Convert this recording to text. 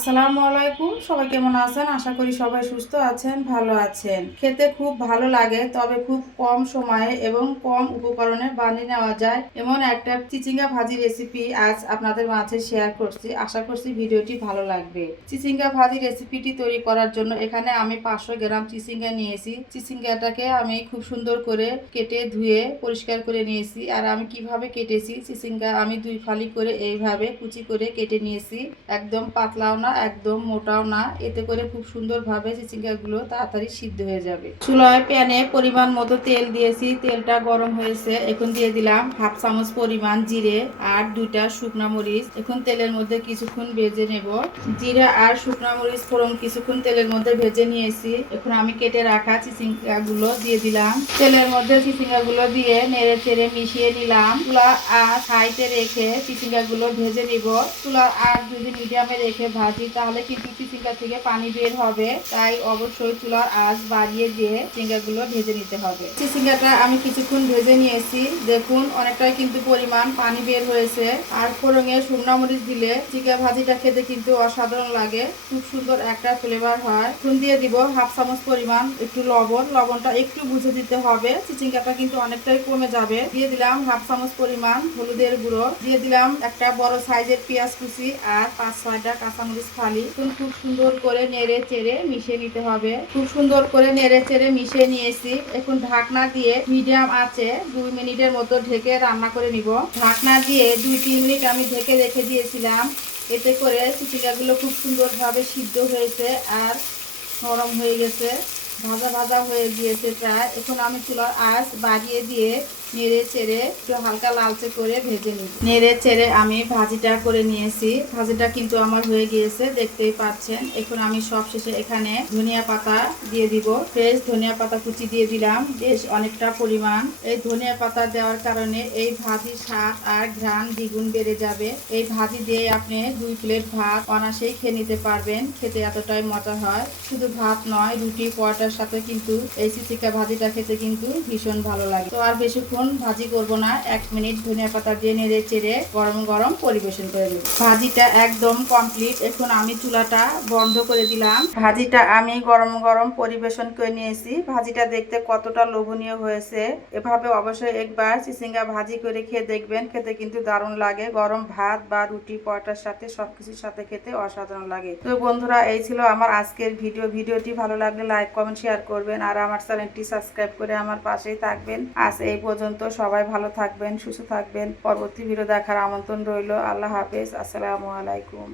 আসসালামু আলাইকুম। সবাই কেমন আছেন? আশা করি সবাই সুস্থ আছেন, ভালো আছেন। খেতে খুব ভালো লাগে, তবে খুব কম সময়ে এবং কম উপকরণে বানিয়ে নেওয়া যায় এমন একটা চিচিঙ্গা ভাজি রেসিপি আজ আপনাদের মাঝে শেয়ার করছি। আশা করছি ভিডিওটি ভালো লাগবে। চিচিঙ্গা ভাজি রেসিপিটি তৈরি করার জন্য এখানে আমি 500 গ্রাম চিচিঙ্গা নিয়েছি। চিচিঙ্গাটাকে আমি খুব সুন্দর করে কেটে ধুয়ে পরিষ্কার করে নিয়েছি। আর আমি কিভাবে কেটেছি, চিচিঙ্গা আমি 2 ফালি করে এইভাবে কুচি করে কেটে নিয়েছি। একদম পাতলাও না, একদম মোটাও না, এতে করে খুব সুন্দরভাবে চিচিঙ্গাগুলো তাড়াতাড়ি সিদ্ধ হয়ে যাবে। চুলায় প্যানে পরিমাণ মতো তেল দিয়েছি, তেলটা গরম হয়েছে। এখন দিয়ে দিলাম 1/2 চামচ পরিমাণ জিরে আর 2টা শুকনো মরিচ। এখন তেলের মধ্যে কিছুক্ষণ ভেজে নেব। জিরা আর শুকনো মরিচ ফোড়ন কিছুক্ষণ তেলের মধ্যে ভেজে নিয়েছি। এখন আমি কেটে রাখা চিচিঙ্গাগুলো দিয়ে দিলাম। তেলের মধ্যে চিচিঙ্গাগুলো দিয়ে নেড়ে চেড়ে মিশিয়ে নিলাম। চুলা আর হাইতে রেখে চিচিঙ্গাগুলো ভেজে নিব। চুলা আর যদি মিডিয়ামে রেখে ভাজি তাহলে কিন্তু চিচিঙ্গা থেকে পানি বের হবে, তাই অবশ্যই চুলার আঁচ বাড়িয়ে দিয়ে চিচিঙ্গাগুলো ভেজে নিতে হবে। চিচিঙ্গাটা আমি কিছুক্ষণ ভেজে নিয়েছি। দেখুন অনেকটাই কিন্তু পরিমাণ পানি বের হয়েছে। আর ফোড়নে শুকনো মরিচ দিলে চিচিঙ্গা ভাজিটা খেতে কিন্তু অসাধারণ লাগে, খুব সুন্দর একটা ফ্লেভার হয়। এখন দিয়ে দিব 1/2 চামচ পরিমাণ একটু লবণ। লবণটা একটু বুঝে দিতে হবে, চিচিঙ্গাটা কিন্তু অনেকটাই কমে যাবে। দিয়ে দিলাম 1/2 চামচ পরিমাণ হলুদের গুঁড়ো। দিয়ে দিলাম একটা বড় সাইজের পেঁয়াজ কুচি আর 5-6টা কাঁচামরিচ ফালি। খুব সুন্দর করে নেড়ে চেড়ে মিশিয়ে নিতে হবে। খুব সুন্দর করে নেড়ে চেড়ে মিশিয়ে নিয়েছি। এখন ঢাকনা দিয়ে মিডিয়াম আঁচে 2 মিনিটের মতো ঢেকে রান্না করে নিব। ঢাকনা দিয়ে 2-3 মিনিট আমি ঢেকে রেখে দিয়েছিলাম। এতে করে চিচিঙ্গাগুলো খুব সুন্দরভাবে সিদ্ধ হয়েছে আর নরম হয়ে গেছে, ভাজা ভাজা হয়ে গিয়েছে প্রায়। এখন আমি চুলার আঁচ বাড়িয়ে দিয়ে নেড়ে চেড়ে একটু হালকা লালচে করে ভেজে নিই। নেড়ে চেড়ে আমি ভাজিটা করে নিয়েছি। ভাজিটা কিন্তু আমার হয়ে গিয়েছে, দেখতেই পাচ্ছেন। এখন আমি সব শেষে এখানে ধনিয়া পাতা দিয়ে দিব। ফ্রেশ ধনিয়া পাতা কুচি দিয়ে দিলাম, বেশ অনেকটা পরিমাণ। এই ধনিয়া পাতা দেওয়ার কারণে এই ভাজির স্বাদ আর ঘ্রাণ দ্বিগুণ বেড়ে যাবে। এই ভাজি দিয়ে আপনি 2 প্লেট ভাত অনায়াসেই খেয়ে নিতে পারবেন, খেতে এতটাই মজা হয়। শুধু ভাত নয়, রুটি পরোটার সাথে কিন্তু এই চিচিঙ্গা ভাজিটা খেতে কিন্তু ভীষণ ভালো লাগে। তো আর বেশিক্ষণ ভাজি করব না, 1 মিনিট ধনিয়া পাতা দিয়ে নেড়ে চেড়ে গরম গরম পরিবেশন করে নেব। ভাজিটা একদম কমপ্লিট। এখন আমি চুলাটা বন্ধ করে দিলাম। ভাজিটা আমি গরম গরম পরিবেশন করে নিয়েছি। ভাজিটা দেখতে কতটা লোভনীয় হয়েছে। এভাবে অবশ্যই একবার চিচিঙ্গা ভাজি করে খেয়ে দেখবেন, খেতে কিন্তু দারুণ লাগে। গরম ভাত বা রুটি পরোটার সাথে সবকিছুর সাথে খেতে অসাধারণ লাগে। তো বন্ধুরা, এই ছিল আমার আজকের ভিডিওটি ভালো লাগলে লাইক কমেন্ট শেয়ার করবেন আর আমার চ্যানেলটি সাবস্ক্রাইব করে আমার পাশেই থাকবেন। আজ এই পর্যন্ত। সবাই ভালো থাকবেন, সুস্থ থাকবেন। পরবর্তী ভিডিও দেখার আমন্ত্রণ রইল। আল্লাহ হাফেজ। আসসালামু আলাইকুম।